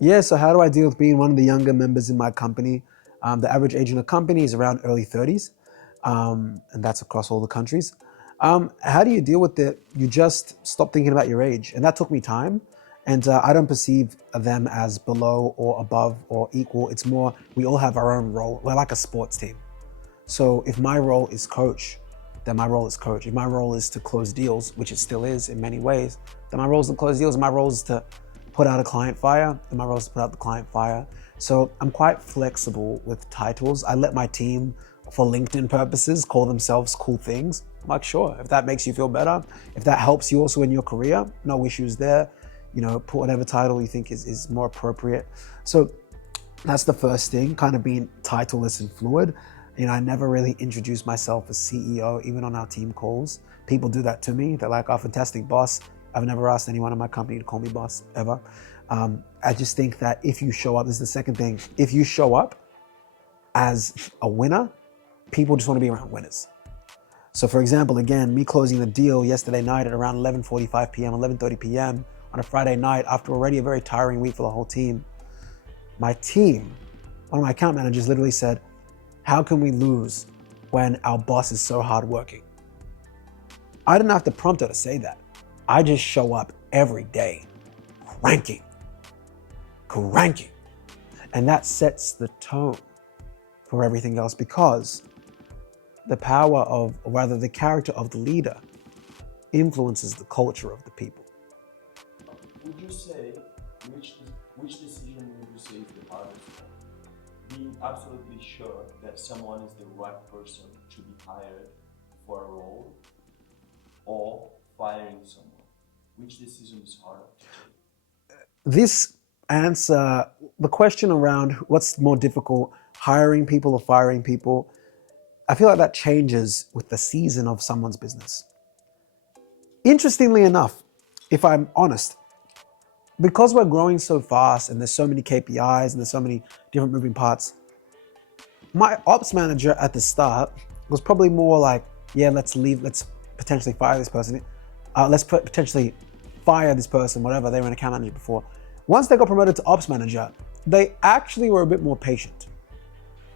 Yeah, so how do I deal with being one of the younger members in my company? The average age in a company is around early 30s, and that's across all the countries. How do you deal with it? You just stop thinking about your age. And that took me time. And I don't perceive them as below or above or equal. It's more, we all have our own role. We're like a sports team. So if my role is coach, then my role is coach. If my role is to close deals, which it still is in many ways, then my role is to close deals. My role is to put out a client fire, and my role is to put out the client fire. So I'm quite flexible with titles. I let my team, for LinkedIn purposes, call themselves cool things. I'm like, sure, if that makes you feel better, if that helps you also in your career, no issues there. Put whatever title you think is more appropriate. So that's the first thing, kind of being titleless and fluid. I never really introduced myself as CEO, even on our team calls. People do that to me. They're like, oh, fantastic boss. I've never asked anyone in my company to call me boss ever. I just think that if you show up, this is the second thing, if you show up as a winner, people just want to be around winners. So for example, again, me closing the deal yesterday night at around 11:45 p.m., 11:30 p.m. on a Friday night after already a very tiring week for the whole team. My team, one of my account managers literally said, how can we lose when our boss is so hardworking? I didn't have to prompt her to say that. I just show up every day, cranking. And that sets the tone for everything else because the power of, or rather the character of the leader influences the culture of the people. Would you say, which decision would you say is the hardest one? Being absolutely sure that someone is the right person to be hired for a role, or firing someone? Which decision is harder to take? This answer, the question around what's more difficult, hiring people or firing people, I feel like that changes with the season of someone's business. Interestingly enough, if I'm honest, because we're growing so fast and there's so many KPIs and there's so many different moving parts, my ops manager at the start was probably more like, yeah, let's potentially fire this person. Potentially fire this person, whatever, they were an account manager before. Once they got promoted to ops manager, they actually were a bit more patient.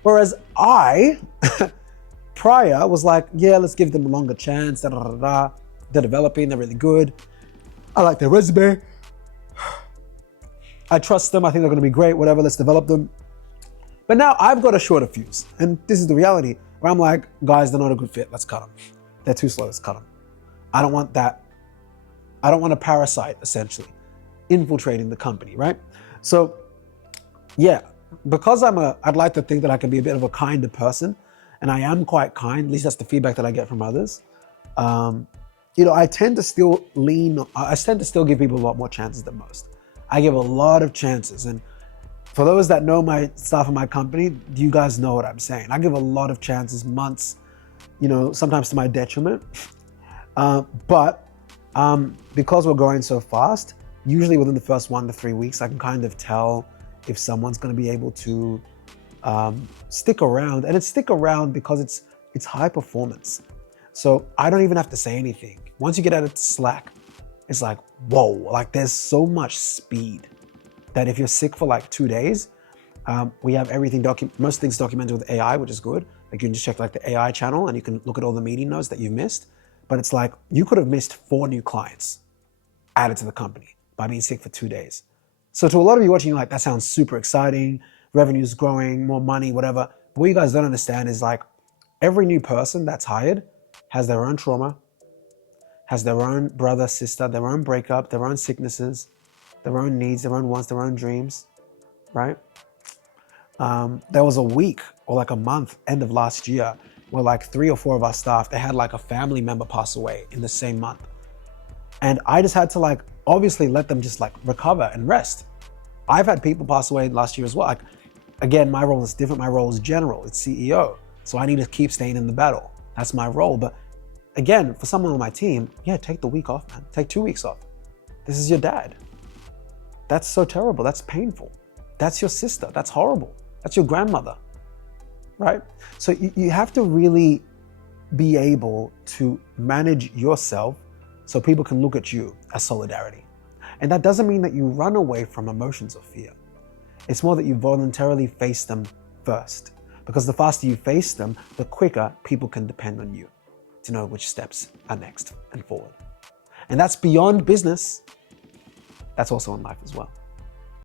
Whereas I, prior, was like, yeah, let's give them a longer chance, They're developing, they're really good. I like their resume. I trust them, I think they're gonna be great, whatever, let's develop them. But now I've got a shorter fuse, and this is the reality, where I'm like, guys, they're not a good fit, let's cut them. They're too slow, let's cut them. I don't want that. I don't want a parasite, essentially, infiltrating the company, right? So, yeah, because I'd like to think that I can be a bit of a kinder person, and I am quite kind, at least that's the feedback that I get from others. I tend to still give people a lot more chances than most. I give a lot of chances, and for those that know my staff in my company, you guys know what I'm saying. I give a lot of chances, months, sometimes to my detriment. But because we're growing so fast, usually within the first 1 to 3 weeks, I can kind of tell if someone's going to be able to stick around. And it's stick around because it's high performance. So I don't even have to say anything. Once you get out of Slack, it's like, whoa, like there's so much speed that if you're sick for like 2 days, we have everything most things documented with AI, which is good. Like you can just check like the AI channel and you can look at all the meeting notes that you've missed. But it's like you could have missed 4 new clients added to the company by being sick for 2 days. So to a lot of you watching, you're like, that sounds super exciting. Revenue's growing, more money, whatever. But what you guys don't understand is like every new person that's hired has their own trauma, has their own brother, sister, their own breakup, their own sicknesses, their own needs, their own wants, their own dreams, right? There was a week or like a month, end of last year, where like 3 or 4 of our staff, they had like a family member pass away in the same month. And I just had to like, obviously let them just like recover and rest. I've had people pass away last year as well. Like, again, my role is different. My role is general, it's CEO. So I need to keep staying in the battle. That's my role. But again, for someone on my team, yeah, take the week off, man. Take 2 weeks off. This is your dad. That's so terrible. That's painful. That's your sister. That's horrible. That's your grandmother, right? So you have to really be able to manage yourself so people can look at you as solidarity. And that doesn't mean that you run away from emotions of fear. It's more that you voluntarily face them first. Because the faster you face them, the quicker people can depend on you to know which steps are next and forward. And that's beyond business. That's also in life as well.